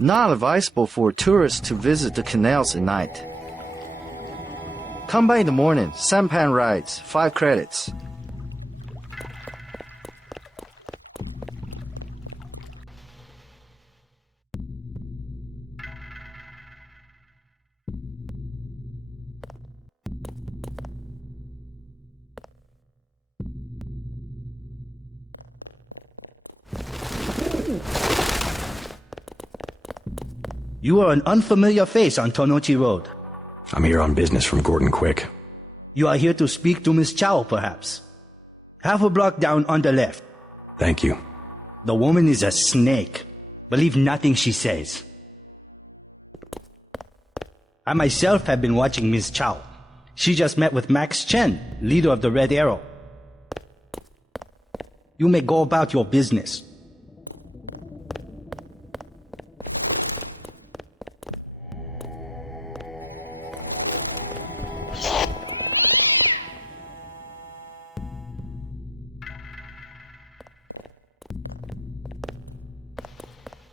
Not advisable for tourists to visit the canals at night. Come by in the morning, sampan rides, 5 credits. You are an unfamiliar face on Tonochi Road. I'm here on business from Gordon Quick. You are here to speak to Miss Chow, perhaps. Half a block down on the left. Thank you. The woman is a snake. Believe nothing she says. I myself have been watching Miss Chow. She just met with Max Chen, leader of the Red Arrow. You may go about your business.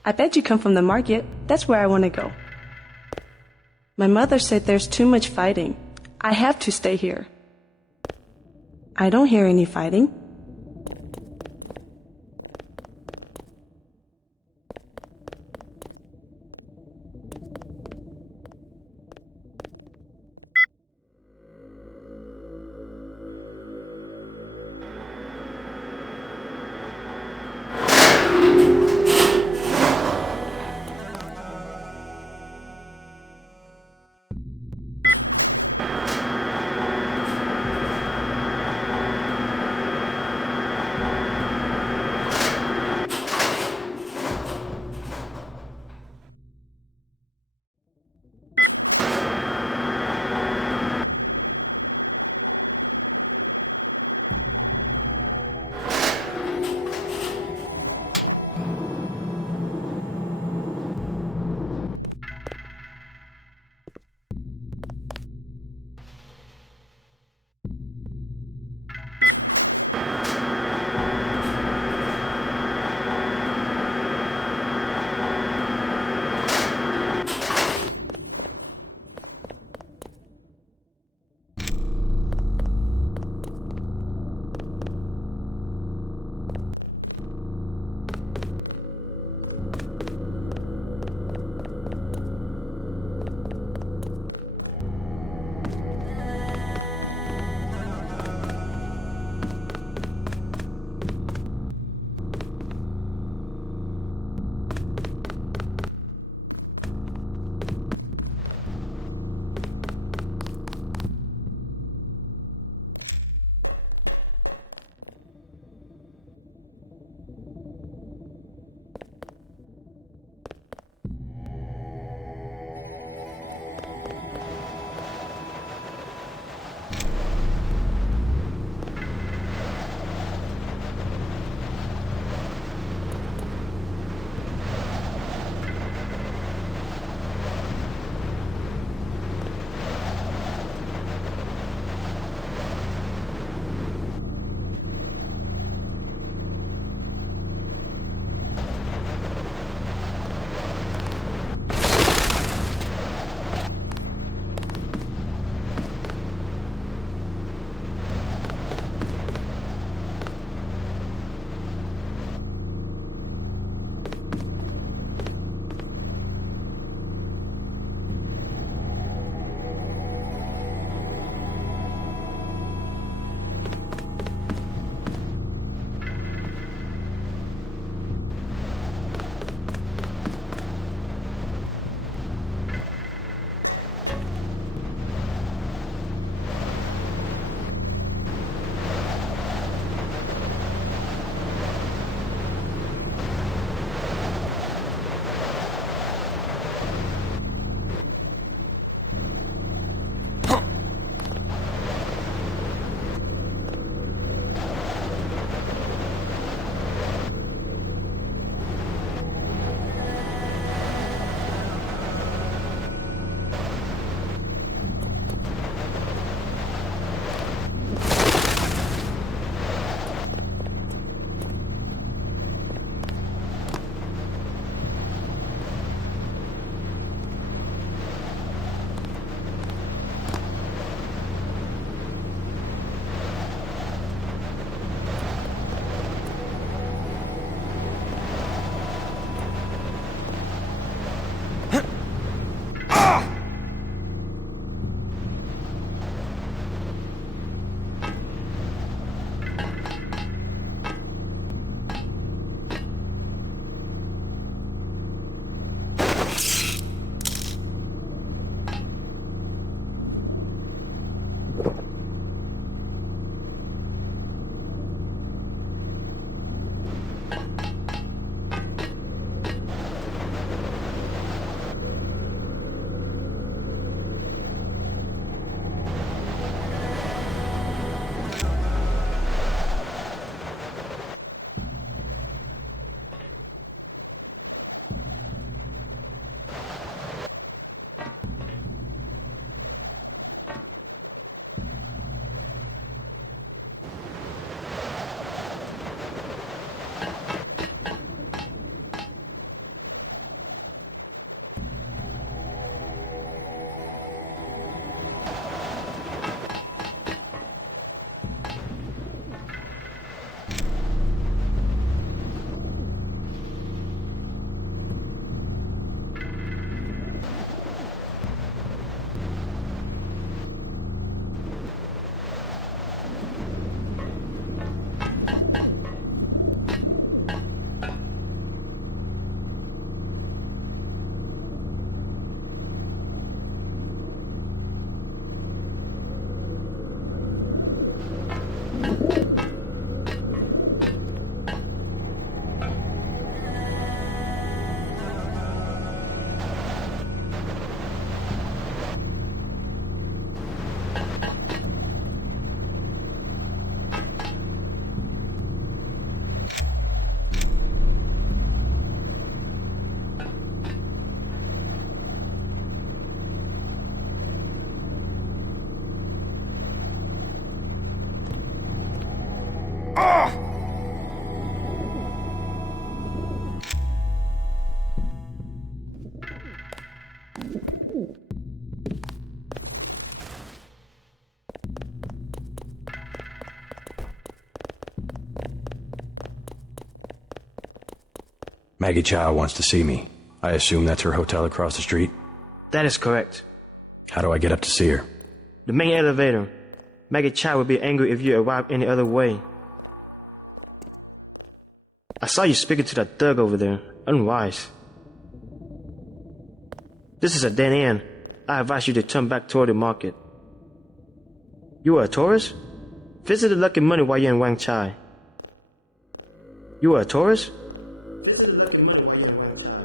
I bet you come from the market. That's where I want to go. My mother said there's too much fighting. I have to stay here. I don't hear any fighting. Maggie Chow wants to see me. I assume that's her hotel across the street? That is correct. How do I get up to see her? The main elevator. Maggie Chow would be angry if you arrived any other way. I saw you speaking to that thug over there. Unwise. This is a dead end. I advise you to turn back toward the market. You are a tourist? Visit the Lucky Money while you're in Wang Chai. You are a tourist? Visit the Lucky Money while you're in Wang Chai.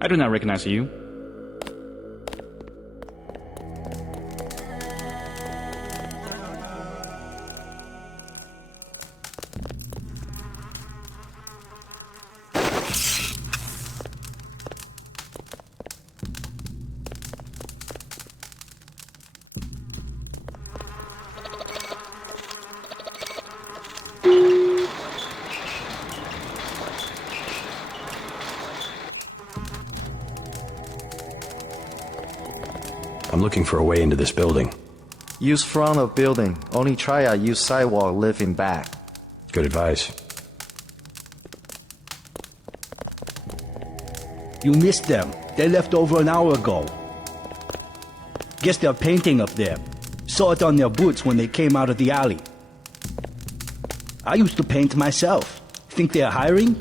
I do not recognize you. I'm looking for a way into this building. Use front of building. Only triad use sidewalk living back. Good advice. You missed them. They left over an hour ago. Guess they're painting up there. Saw it on their boots when they came out of the alley. I used to paint myself. Think they're hiring?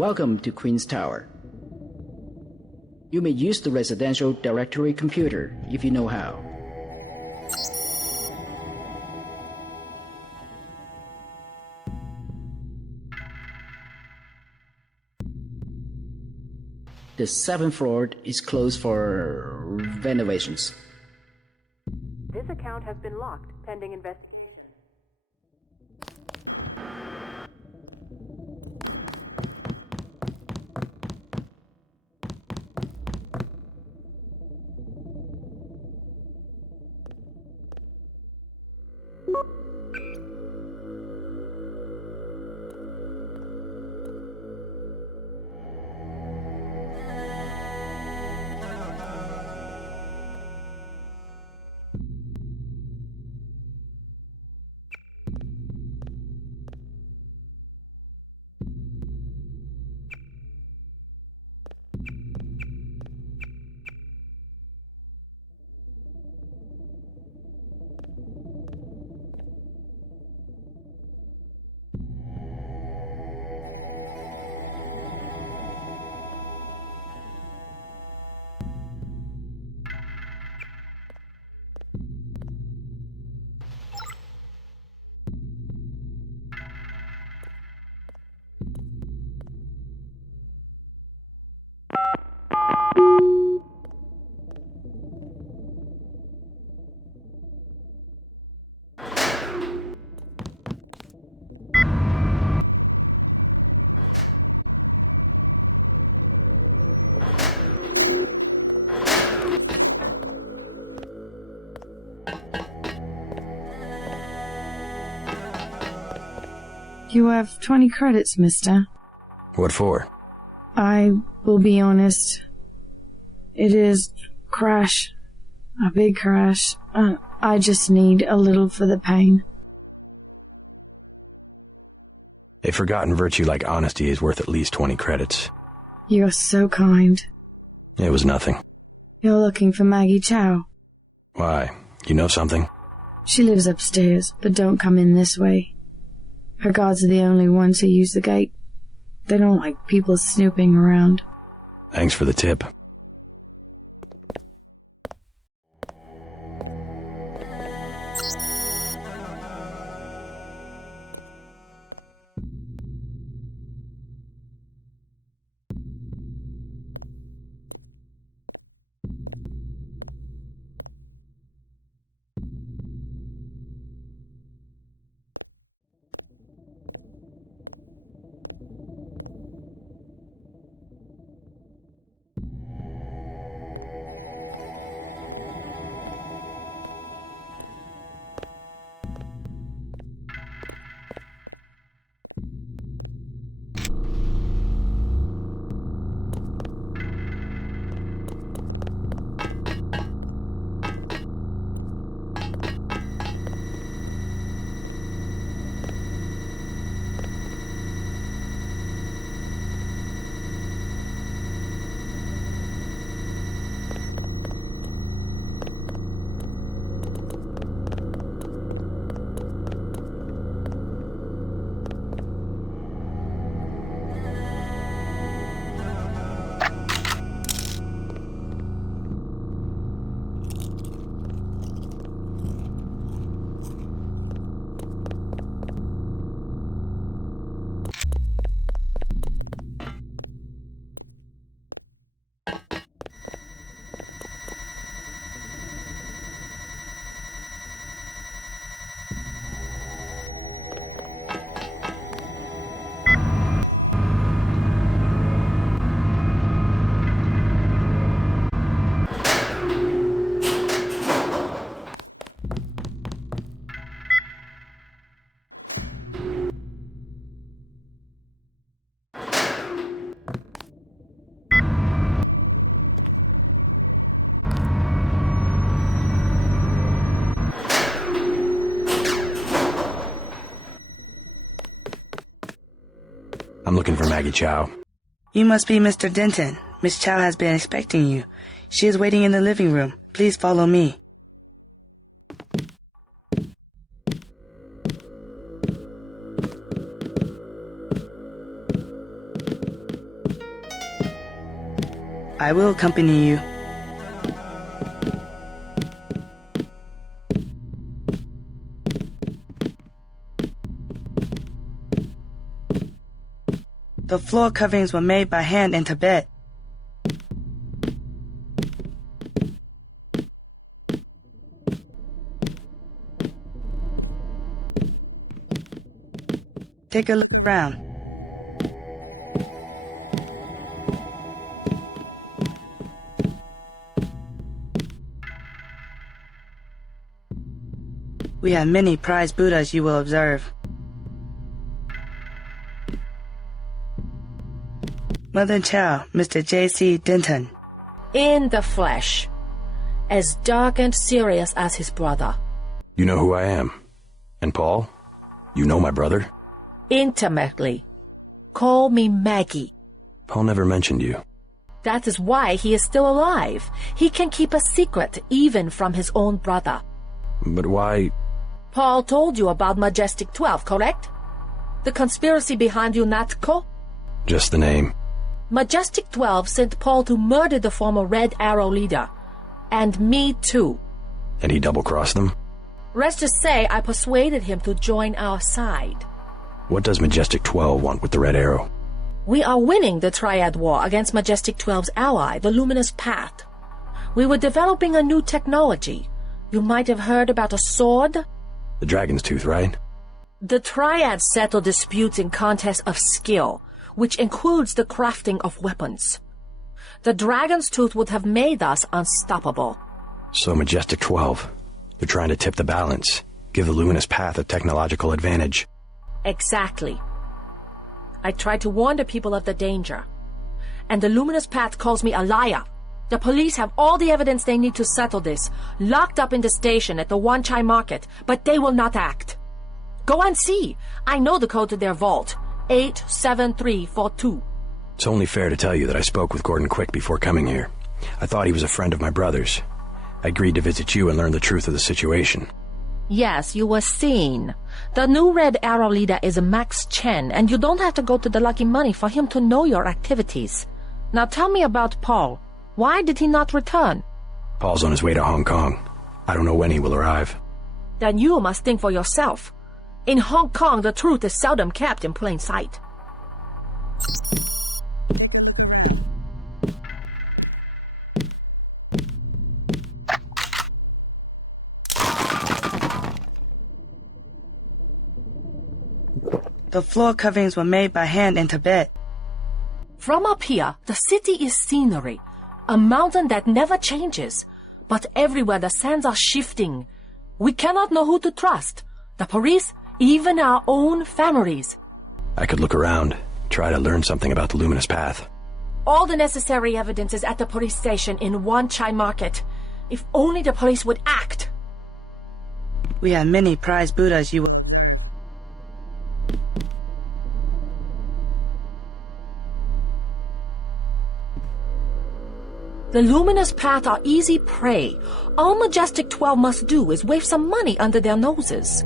Welcome to Queen's Tower. You may use the residential directory computer if you know how. The 7th floor is closed for renovations. This account has been locked pending investigation. You have 20 credits, mister. What for? I will be honest. It is crash. A big crash. I just need a little for the pain. A forgotten virtue like honesty is worth at least 20 credits. You're so kind. It was nothing. You're looking for Maggie Chow. Why? You know something? She lives upstairs, but don't come in this way. Her guards are the only ones who use the gate. They don't like people snooping around. Thanks for the tip. I'm looking for Maggie Chow. You must be Mr. Denton. Miss Chow has been expecting you. She is waiting in the living room. Please follow me. I will accompany you. The floor coverings were made by hand in Tibet. Take a look around. We have many prized Buddhas you will observe. Mother Chow, Mr. J.C. Denton. In the flesh. As dark and serious as his brother. You know who I am. And Paul? You know my brother? Intimately. Call me Maggie. Paul never mentioned you. That is why he is still alive. He can keep a secret even from his own brother. But why... Paul told you about Majestic 12, correct? The conspiracy behind UNATCO? Just the name. Majestic 12 sent Paul to murder the former Red Arrow leader. And me too. And he double-crossed them? Let's just say I persuaded him to join our side. What does Majestic 12 want with the Red Arrow? We are winning the triad war against Majestic 12's ally, the Luminous Path. We were developing a new technology. You might have heard about a sword? The Dragon's Tooth, right? The triads settle disputes in contests of skill, which includes the crafting of weapons. The Dragon's Tooth would have made us unstoppable. So Majestic 12, they're trying to tip the balance, give the Luminous Path a technological advantage. Exactly. I tried to warn the people of the danger. And the Luminous Path calls me a liar. The police have all the evidence they need to settle this, locked up in the station at the Wanchai Market, but they will not act. Go and see. I know the code to their vault. 87342. It's only fair to tell you that I spoke with Gordon Quick before coming here. I thought he was a friend of my brother's. I agreed to visit you and learn the truth of the situation. Yes, you were seen. The new Red Arrow leader is Max Chen, and you don't have to go to the Lucky Money for him to know your activities. Now tell me about Paul. Why did he not return? Paul's on his way to Hong Kong. I don't know when he will arrive. Then you must think for yourself. In Hong Kong, the truth is seldom kept in plain sight. The floor coverings were made by hand in Tibet. From up here, the city is scenery, a mountain that never changes. But everywhere the sands are shifting. We cannot know who to trust. The police, even our own families. I could look around, try to learn something about the Luminous Path. All the necessary evidence is at the police station in Wanchai Market. If only the police would act. We have many prized Buddhas you will... The Luminous Path are easy prey. All Majestic 12 must do is wave some money under their noses.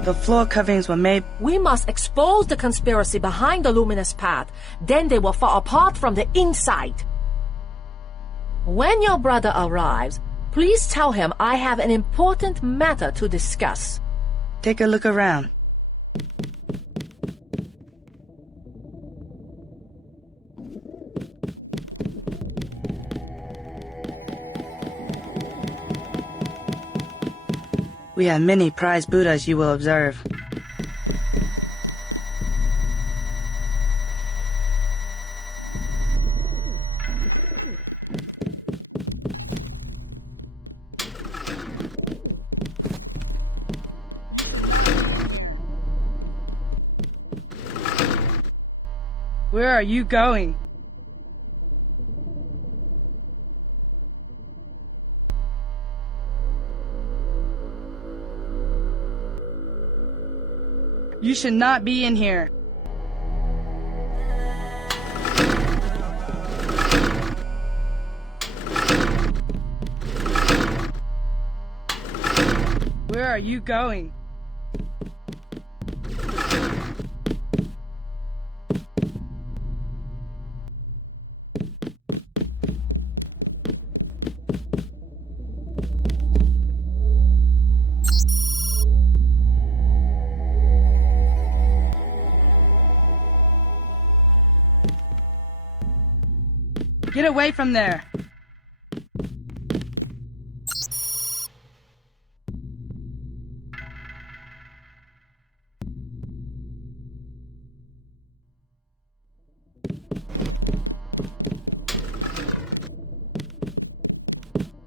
The floor coverings were made... We must expose the conspiracy behind the Luminous Path. Then they will fall apart from the inside. When your brother arrives, please tell him I have an important matter to discuss. Take a look around. We have many prized Buddhas you will observe. Where are you going? You should not be in here. Where are you going? Get away from there!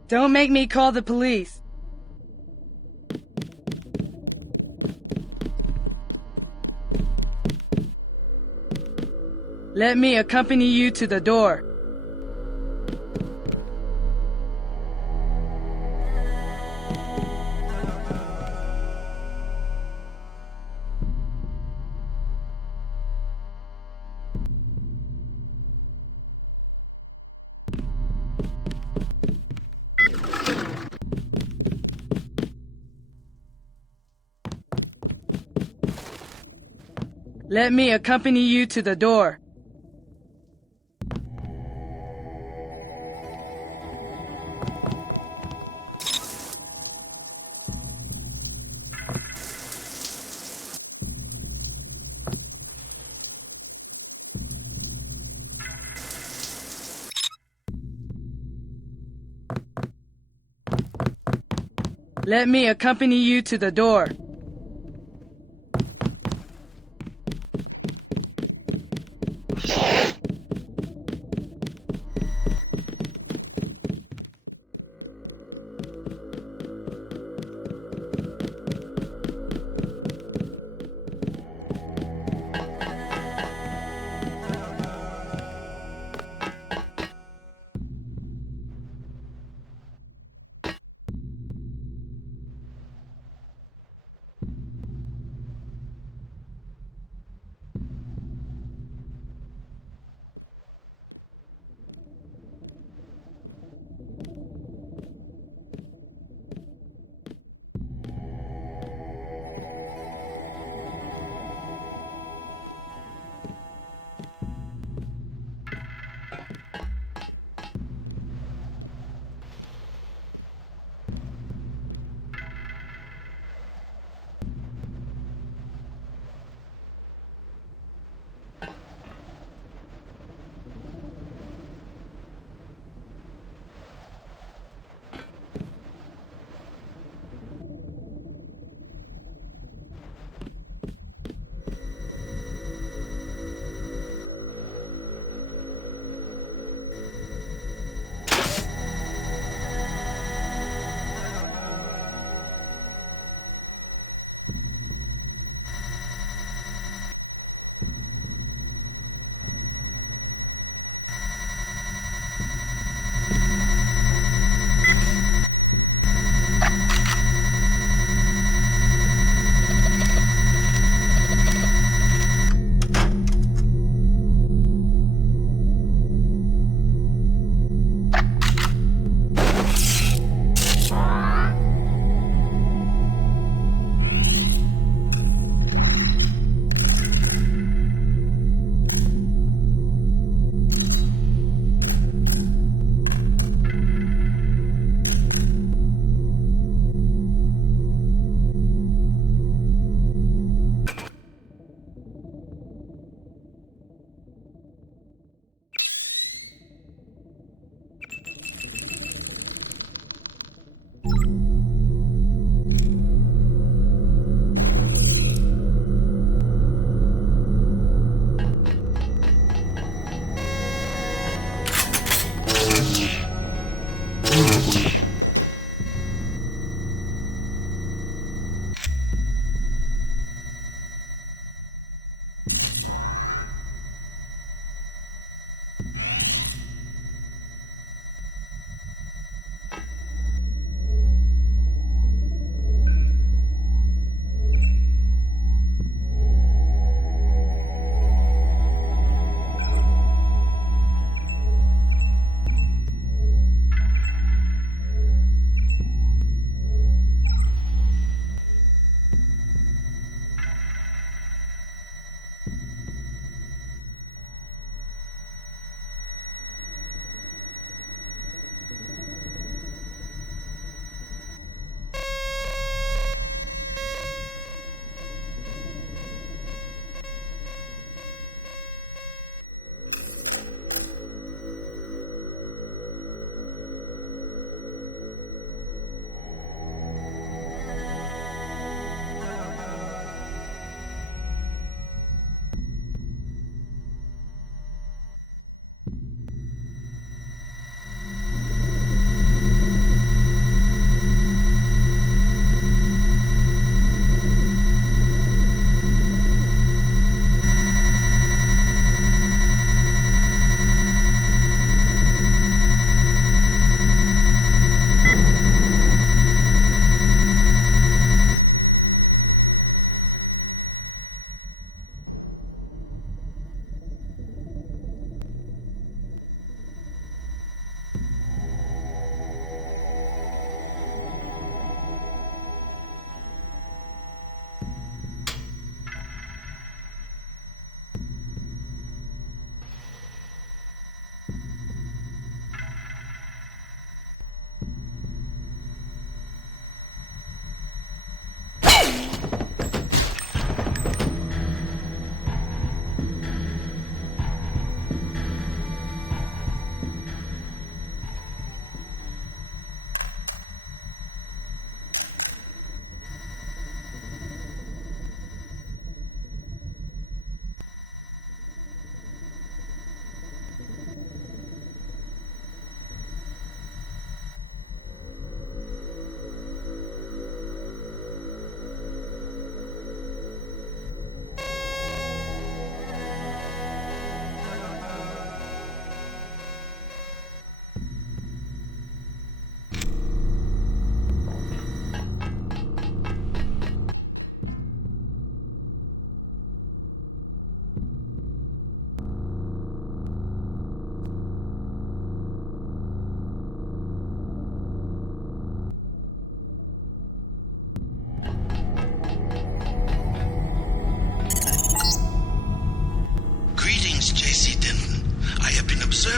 Don't make me call the police. Let me accompany you to the door. Let me accompany you to the door. Let me accompany you to the door.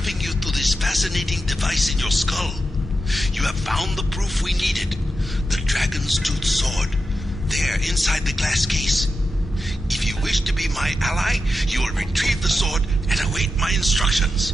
shoving you through this fascinating device in your skull. You have found the proof we needed. The dragon's tooth sword. There, inside the glass case. If you wish to be my ally, you will retrieve the sword and await my instructions.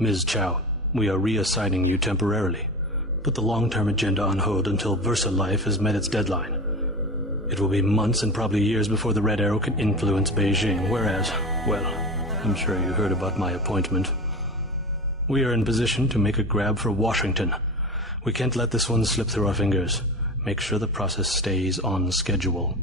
Ms. Chow, we are reassigning you temporarily. Put the long-term agenda on hold until Versa Life has met its deadline. It will be months and probably years before the Red Arrow can influence Beijing, whereas, well, I'm sure you heard about my appointment. We are in position to make a grab for Washington. We can't let this one slip through our fingers. Make sure the process stays on schedule.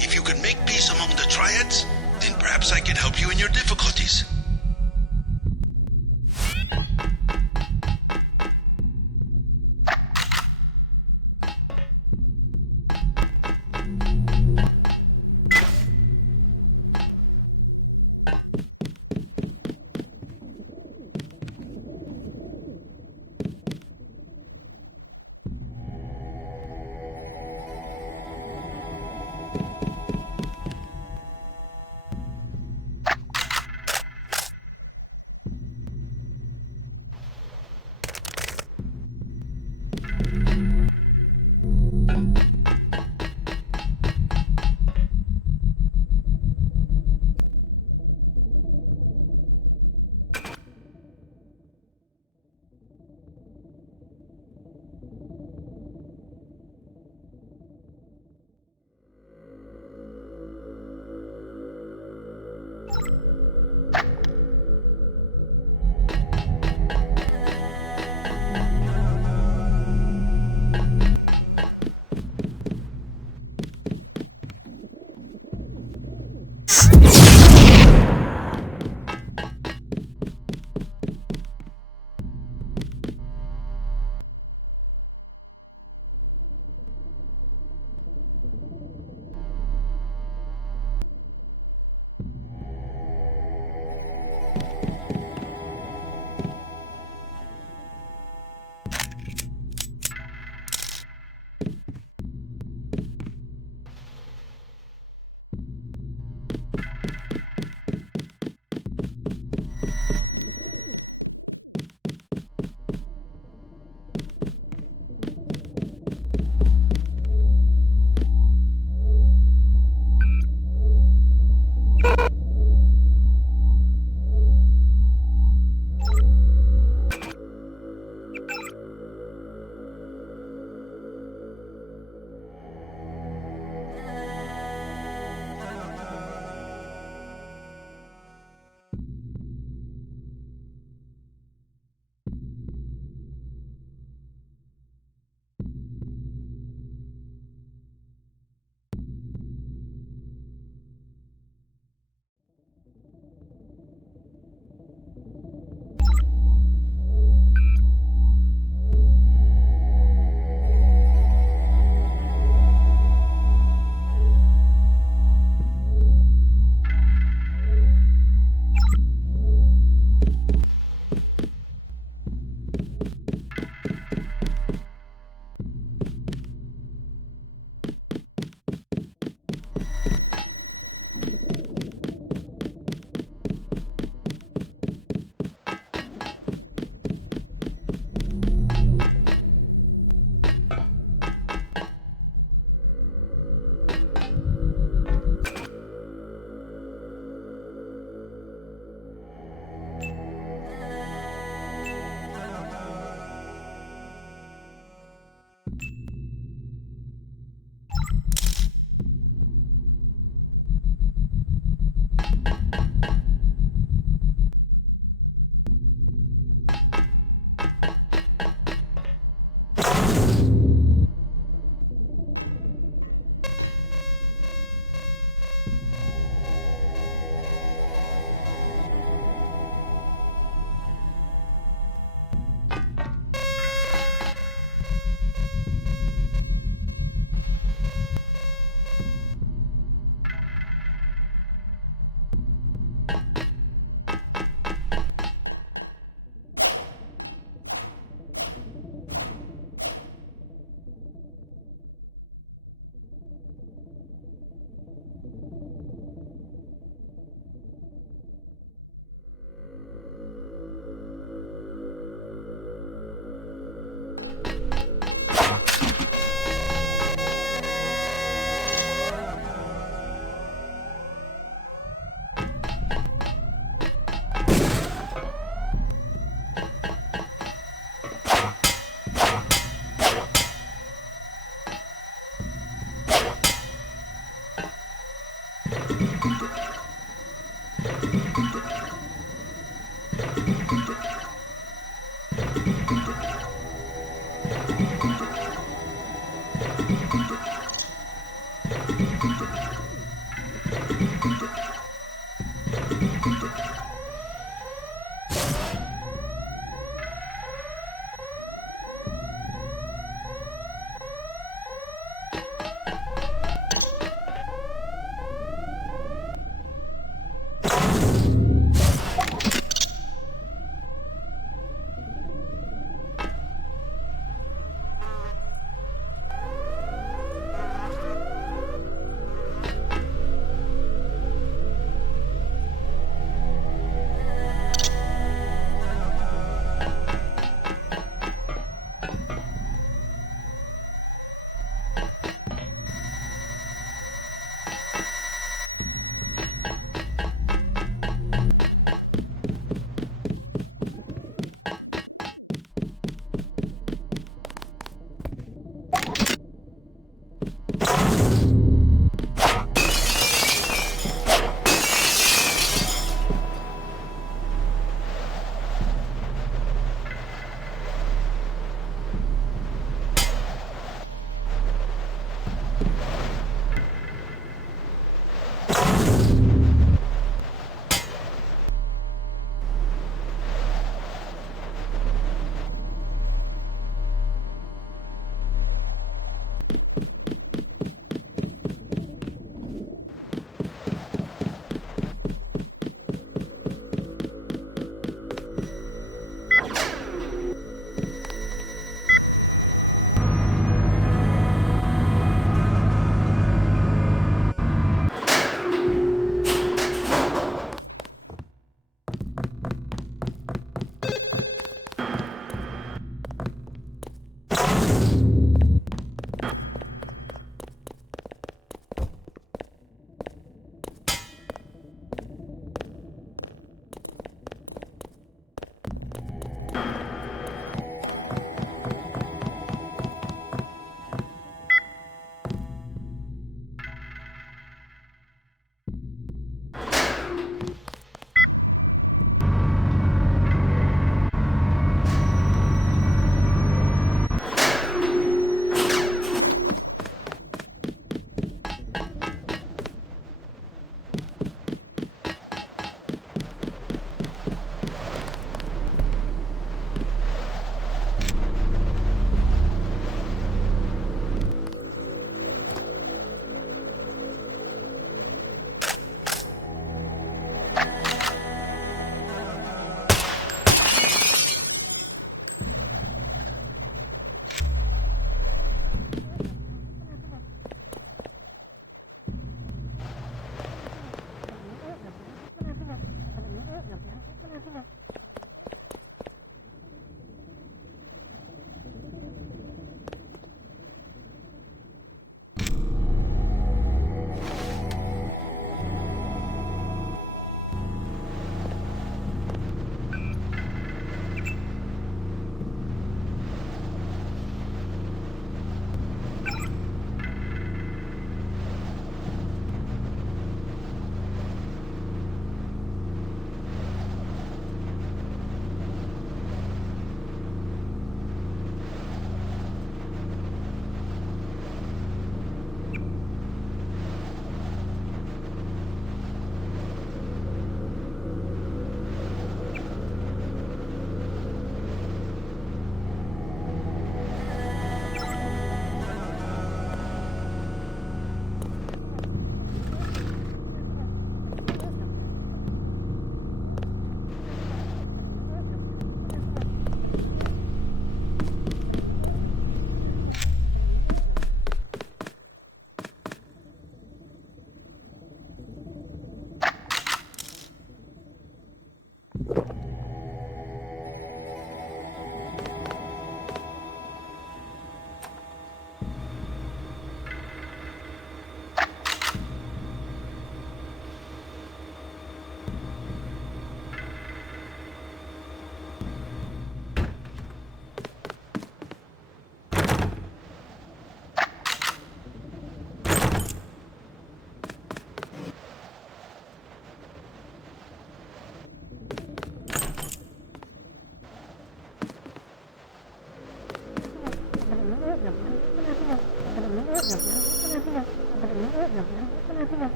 If you can make peace among the triads, then perhaps I can help you in your difficulties.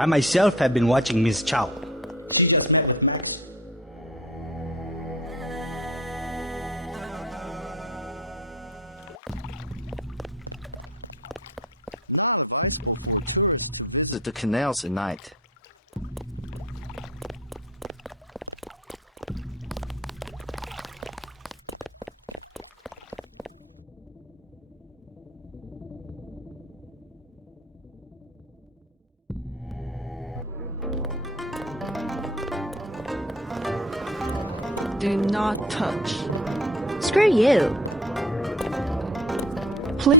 I myself have been watching Miss Chow. The canals at night. Do not touch. Screw you. Please.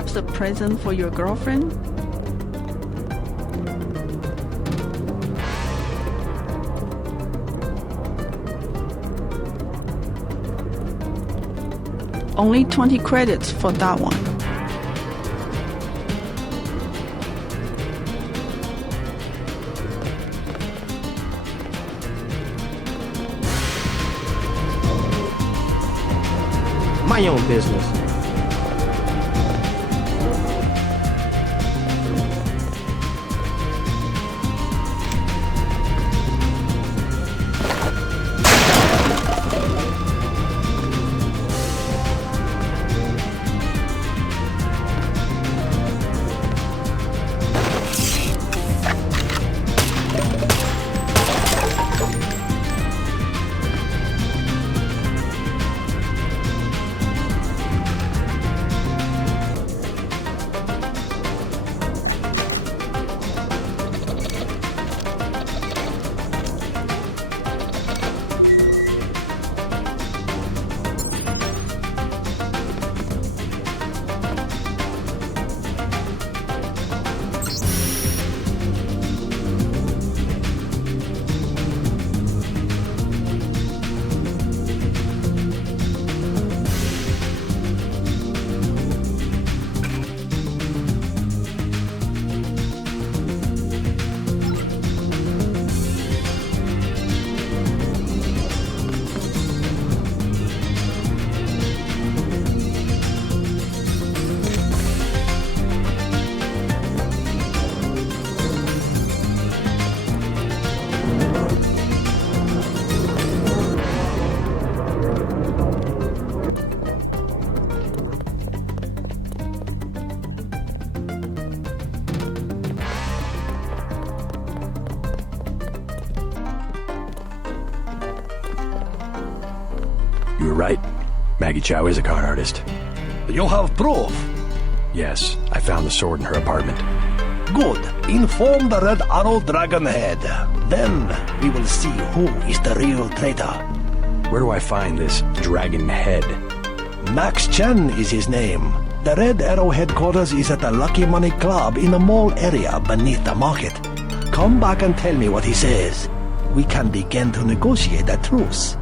Perhaps a present for your girlfriend? Only 20 credits for that one. My own business. You were right. Maggie Chow is a con artist. You have proof? Yes, I found the sword in her apartment. Good. Inform the Red Arrow Dragon Head. Then we will see who is the real traitor. Where do I find this Dragon Head? Max Chen is his name. The Red Arrow headquarters is at the Lucky Money Club in the mall area beneath the market. Come back and tell me what he says. We can begin to negotiate a truce.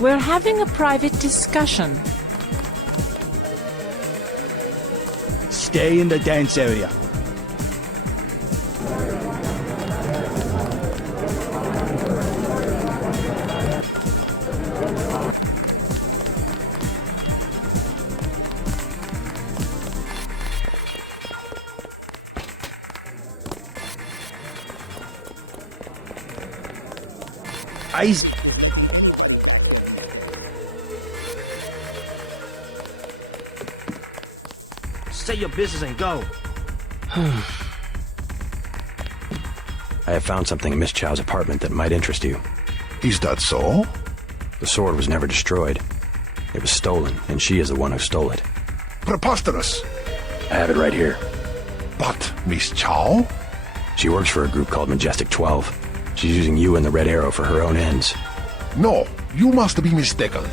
We're having a private discussion. Stay in the dance area. Eyes. Say your business and go. I have found something in Miss Chow's apartment that might interest you. Is that so? The sword was never destroyed. It was stolen, and she is the one who stole it. Preposterous. I have it right here. But Miss Chow? She works for a group called Majestic 12. She's using you and the Red Arrow for her own ends. No, you must be mistaken.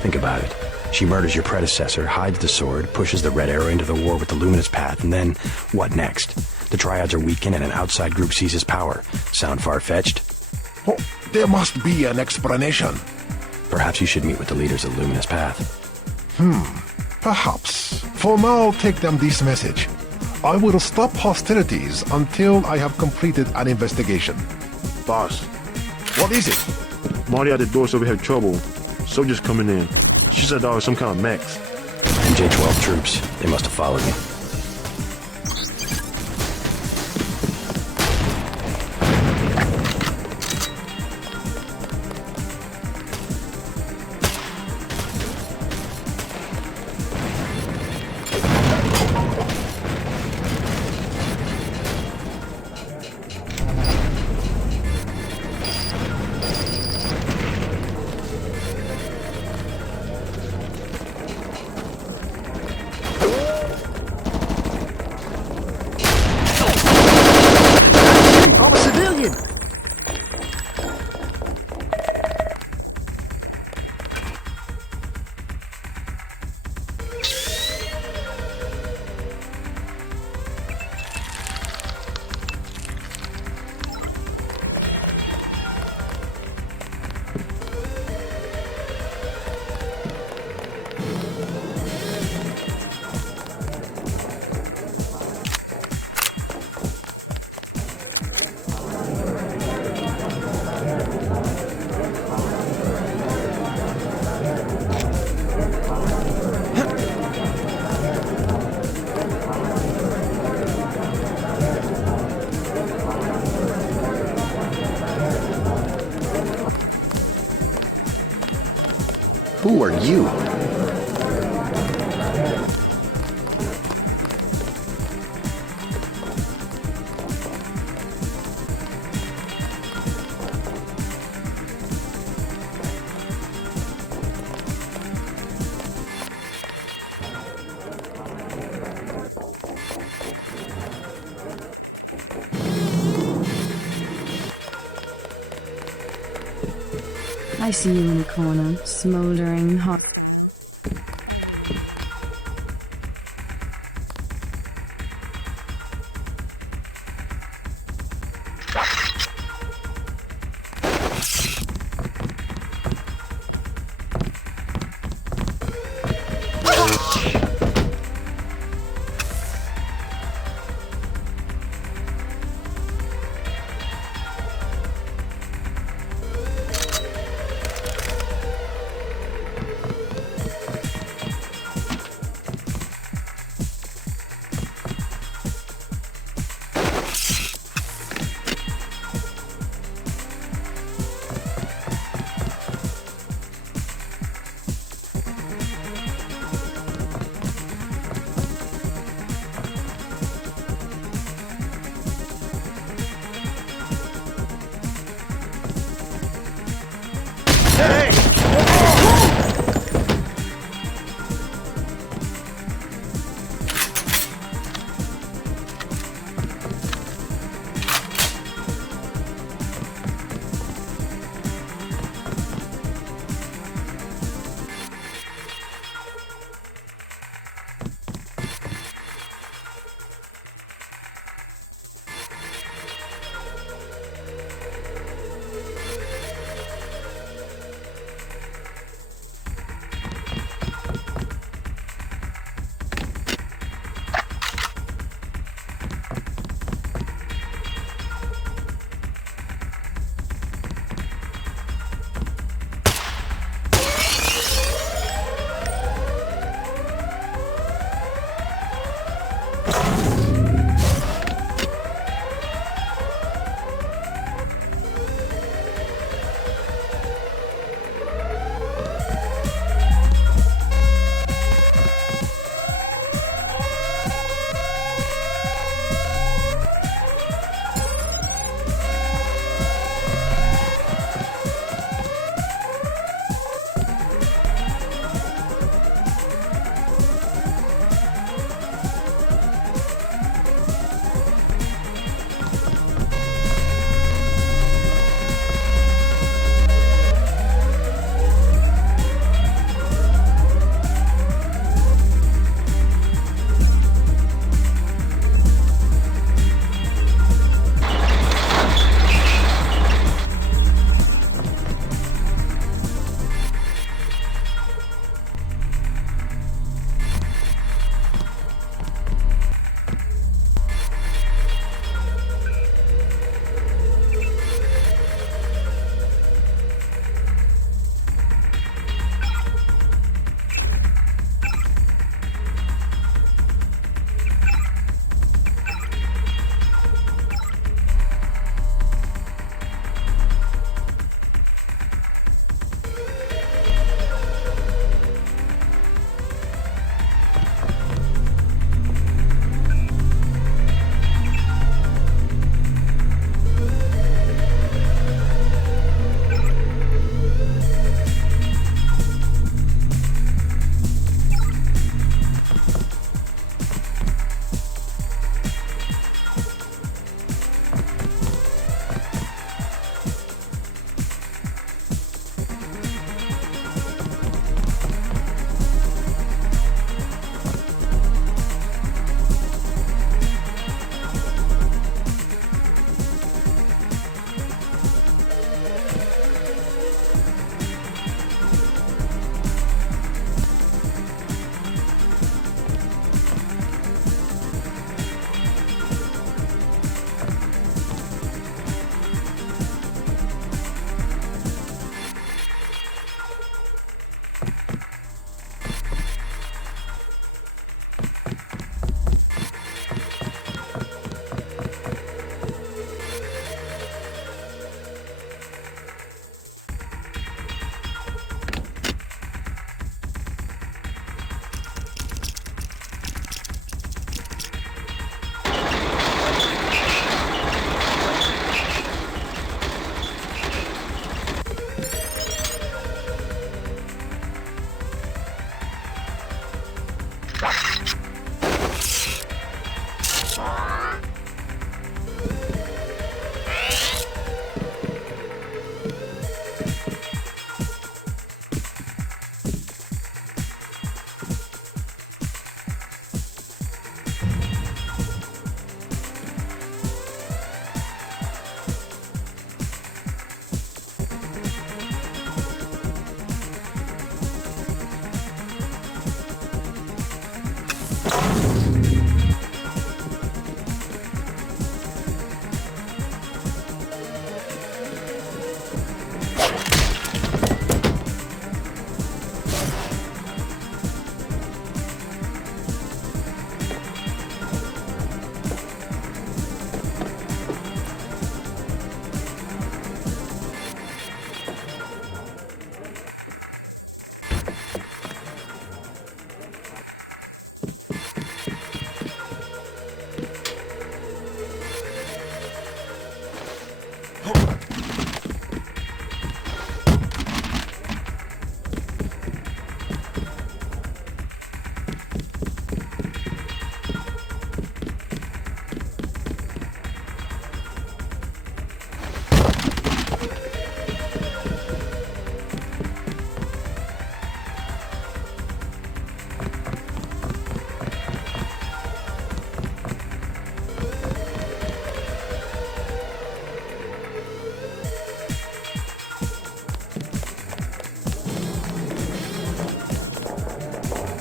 Think about it. She murders your predecessor, hides the sword, pushes the Red Arrow into the war with the Luminous Path, and then what next? The triads are weakened and an outside group seizes power. Sound far-fetched? Oh, there must be an explanation. Perhaps you should meet with the leaders of the Luminous Path. Perhaps. For now, take them this message. I will stop hostilities until I have completed an investigation. Boss, What is it? Marty at the door said we have trouble. Soldiers coming in. She said there was some kind of mechs. MJ-12 troops. They must have followed me. I'm a civilian! Who are you? I see you in the corner, smoldering hot.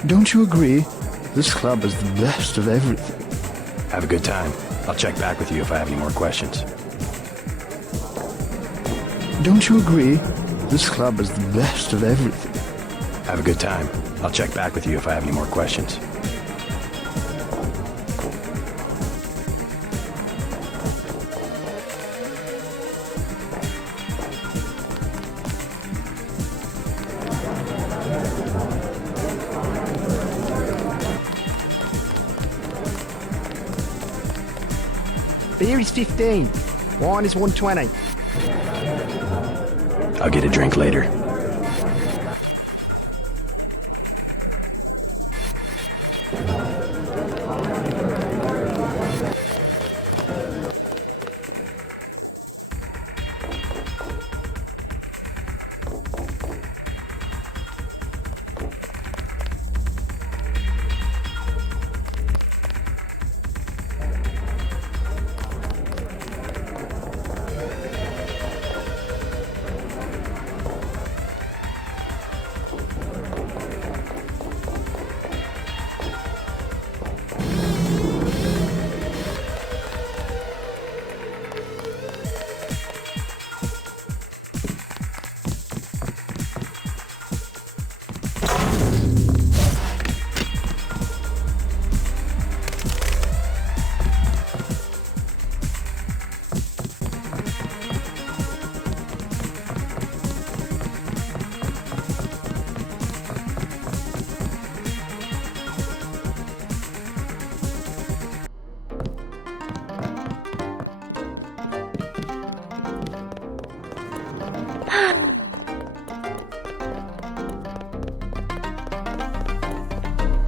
Don't you agree? This club is the best of everything. Have a good time. I'll check back with you if I have any more questions. Don't you agree? This club is the best of everything. Have a good time. I'll check back with you if I have any more questions. Beer is 15. Wine is 120. I'll get a drink later.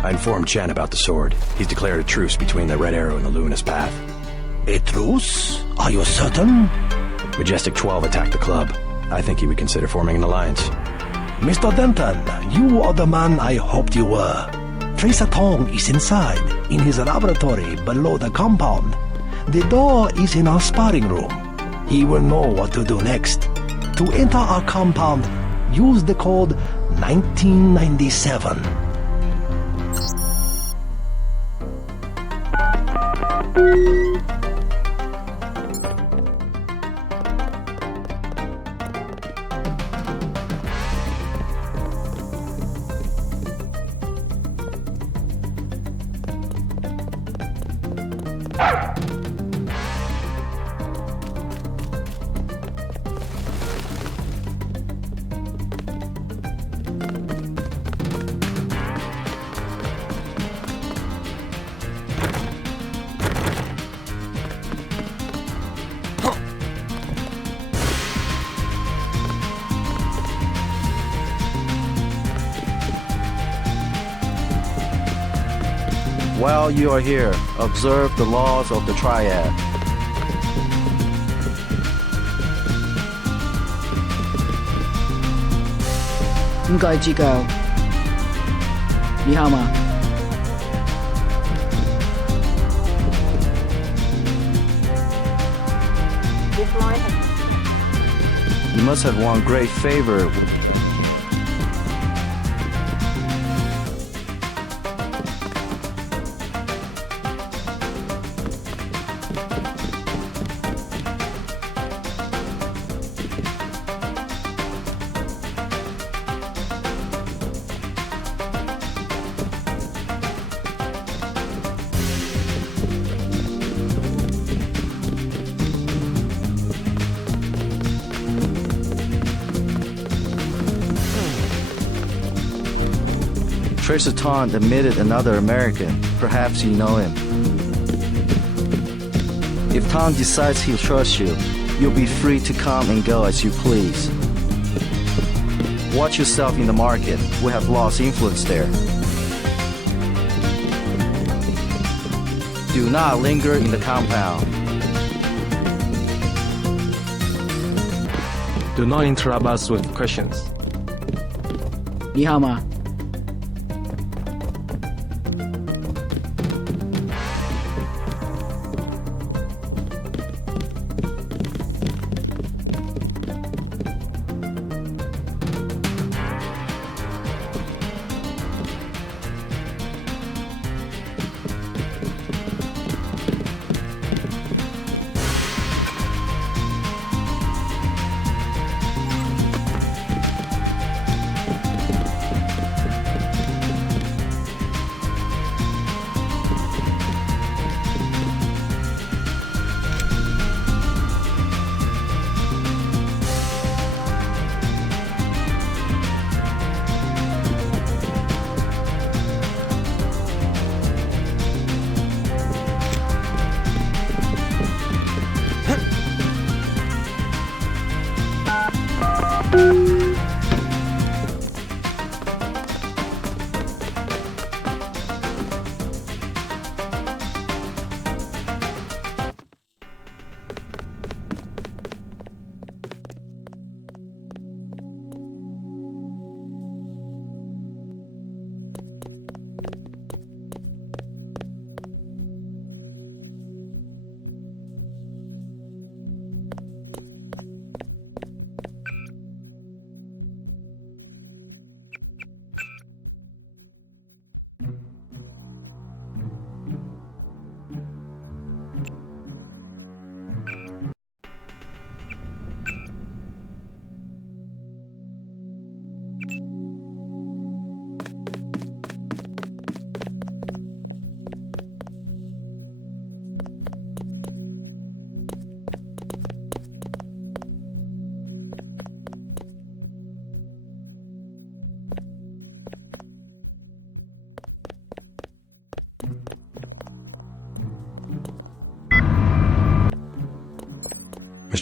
I informed Chen about the sword. He's declared a truce between the Red Arrow and the Luminous Path. A truce? Are you certain? Majestic 12 attacked the club. I think he would consider forming an alliance. Mr. Denton, you are the man I hoped you were. Tracer Tong is inside, in his laboratory below the compound. The door is in our sparring room. He will know what to do next. To enter our compound, use the code 1997. While you are here, observe the laws of the triad. You must have won great favor. Tracer Tong admitted another American. Perhaps you know him. If Tong decides he'll trust you, You'll be free to come and go as you please. Watch yourself in the market. We have lost influence there. Do not linger in the compound. Do not interrupt us with questions. 你好吗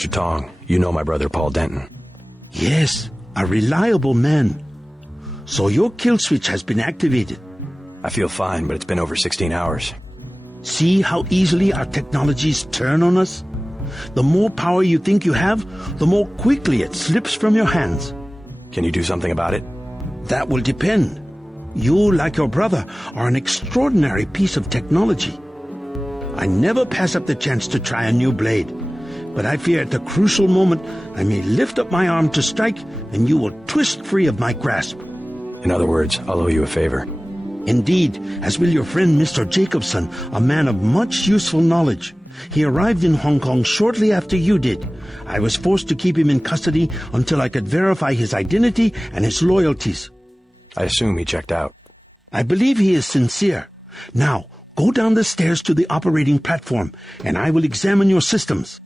？Mr. Tong, you know my brother Paul Denton. Yes, a reliable man. So your kill switch has been activated. I feel fine, but it's been over 16 hours. See how easily our technologies turn on us? The more power you think you have, the more quickly it slips from your hands. Can you do something about it? That will depend. You, like your brother, are an extraordinary piece of technology. I never pass up the chance to try a new blade. But I fear at the crucial moment I may lift up my arm to strike and you will twist free of my grasp. In other words, I'll owe you a favor. Indeed, as will your friend Mr. Jacobson, a man of much useful knowledge. He arrived in Hong Kong shortly after you did. I was forced to keep him in custody until I could verify his identity and his loyalties. I assume he checked out. I believe he is sincere. Now, go down the stairs to the operating platform, and I will examine your systems.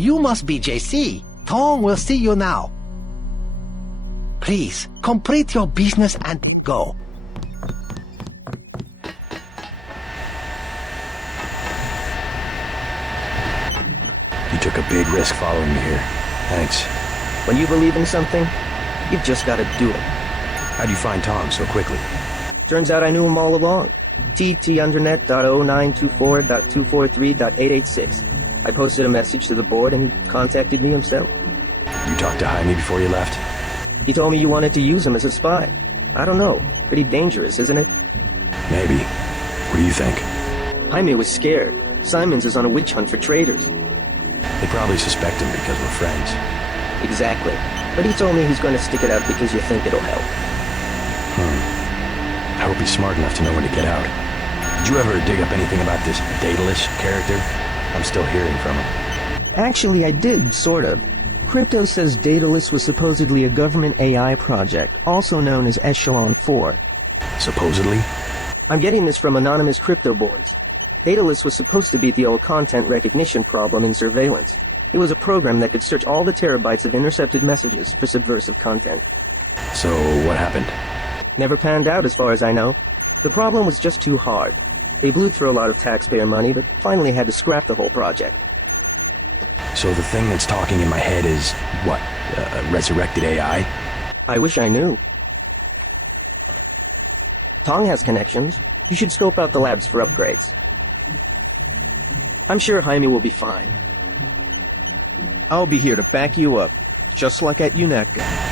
You must be JC. Tong will see you now. Please, complete your business and go. You took a big risk following me here. Thanks. When you believe in something, you've just got to do it. How'd you find Tom so quickly? Turns out I knew him all along. TT_.0924.243.886. I posted a message to the board and he contacted me himself. You talked to Jaime before you left? He told me you wanted to use him as a spy. I don't know. Pretty dangerous, isn't it? Maybe. What do you think? Jaime was scared. Simons is on a witch hunt for traitors. They probably suspect him because we're friends. Exactly. But he told me he's going to stick it out because you think it'll help. I hope he's smart enough to know when to get out. Did you ever dig up anything about this Daedalus character? I'm still hearing from him. Actually, I did, sort of. Crypto says Daedalus was supposedly a government AI project, also known as Echelon 4. Supposedly? I'm getting this from anonymous crypto boards. Daedalus was supposed to be the old content recognition problem in surveillance. It was a program that could search all the terabytes of intercepted messages for subversive content. So, what happened? Never panned out as far as I know. The problem was just too hard. They blew through a lot of taxpayer money, but finally had to scrap the whole project. So the thing that's talking in my head is, what, resurrected AI? I wish I knew. Tong has connections. You should scope out the labs for upgrades. I'm sure Jaime will be fine. I'll be here to back you up, just like at UNATCA.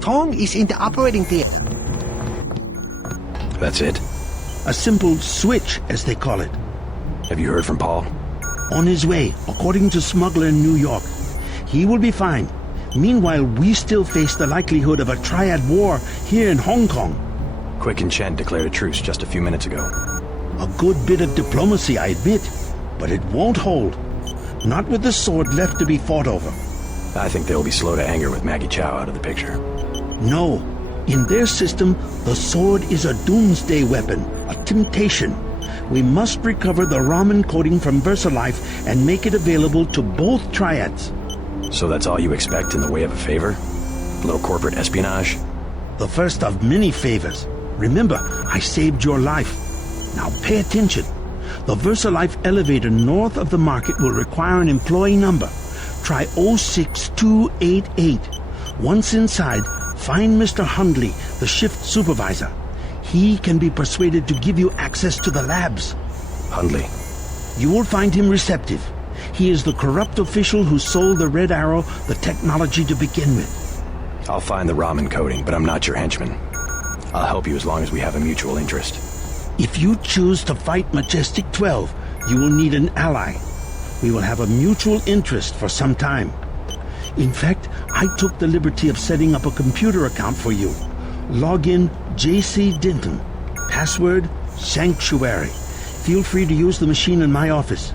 Tong is in the operating theater. That's it? A simple switch, as they call it. Have you heard from Paul? On his way, according to smuggler in New York. He will be fine. Meanwhile, we still face the likelihood of a triad war here in Hong Kong. Quick and Chen declared a truce just a few minutes ago. A good bit of diplomacy, I admit, but it won't hold. Not with the sword left to be fought over. I think they'll be slow to anger with Maggie Chow out of the picture. No. In their system, the sword is a doomsday weapon, a temptation. We must recover the Raman coding from VersaLife and make it available to both triads. So that's all you expect in the way of a favor? A little corporate espionage? The first of many favors. Remember, I saved your life. Now pay attention. The VersaLife elevator north of the market will require an employee number. Try 06288. Once inside, find Mr. Hundley, the shift supervisor. He can be persuaded to give you access to the labs. Hundley. You will find him receptive. He is the corrupt official who sold the Red Arrow the technology to begin with. I'll find the ramen coding, but I'm not your henchman. I'll help you as long as we have a mutual interest. If you choose to fight Majestic 12, you will need an ally. We will have a mutual interest for some time. In fact, I took the liberty of setting up a computer account for you. Login JC Denton. Password Sanctuary. Feel free to use the machine in my office.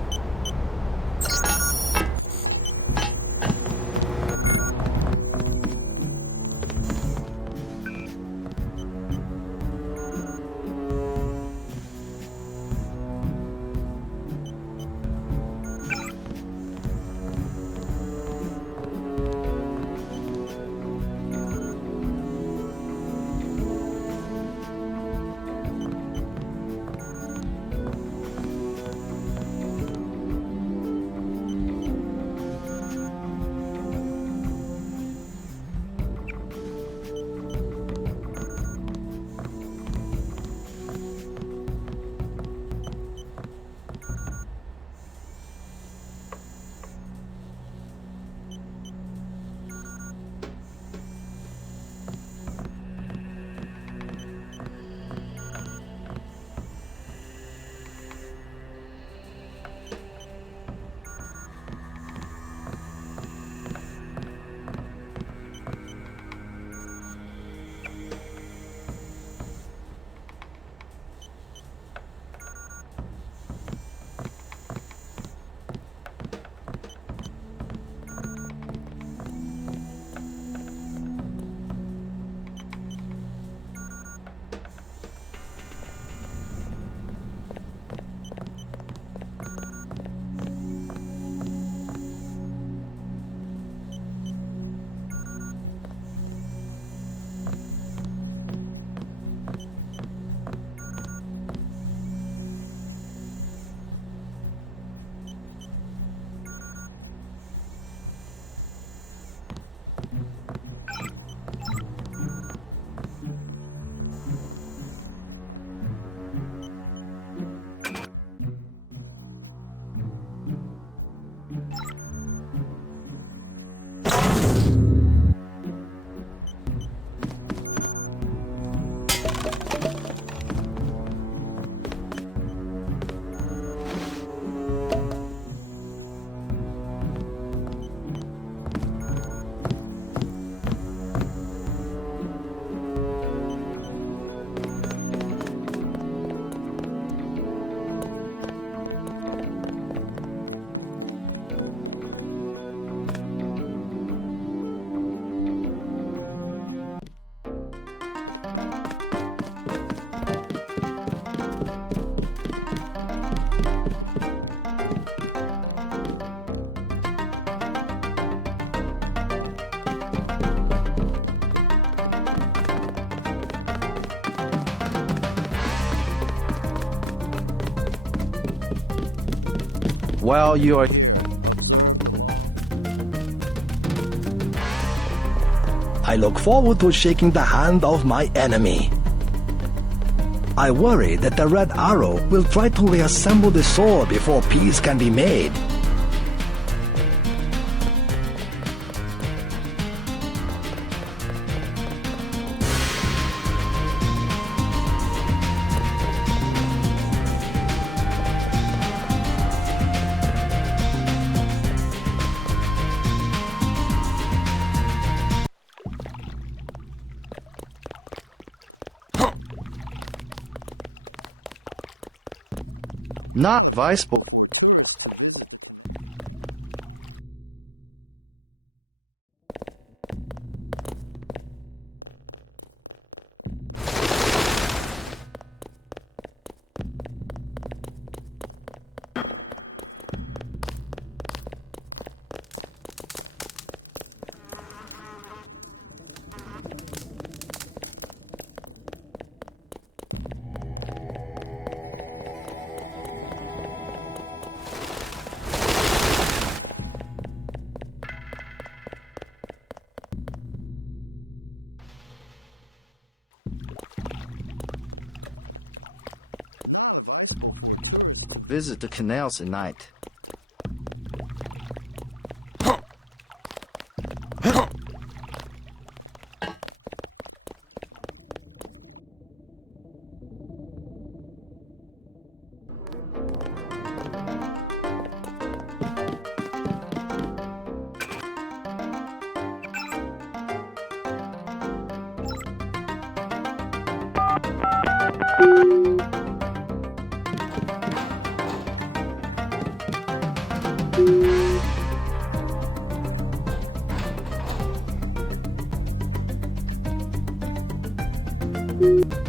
While you are... I look forward to shaking the hand of my enemy. I worry that the Red Arrow will try to reassemble the sword before peace can be made. Not vice. visit the canals at night. you.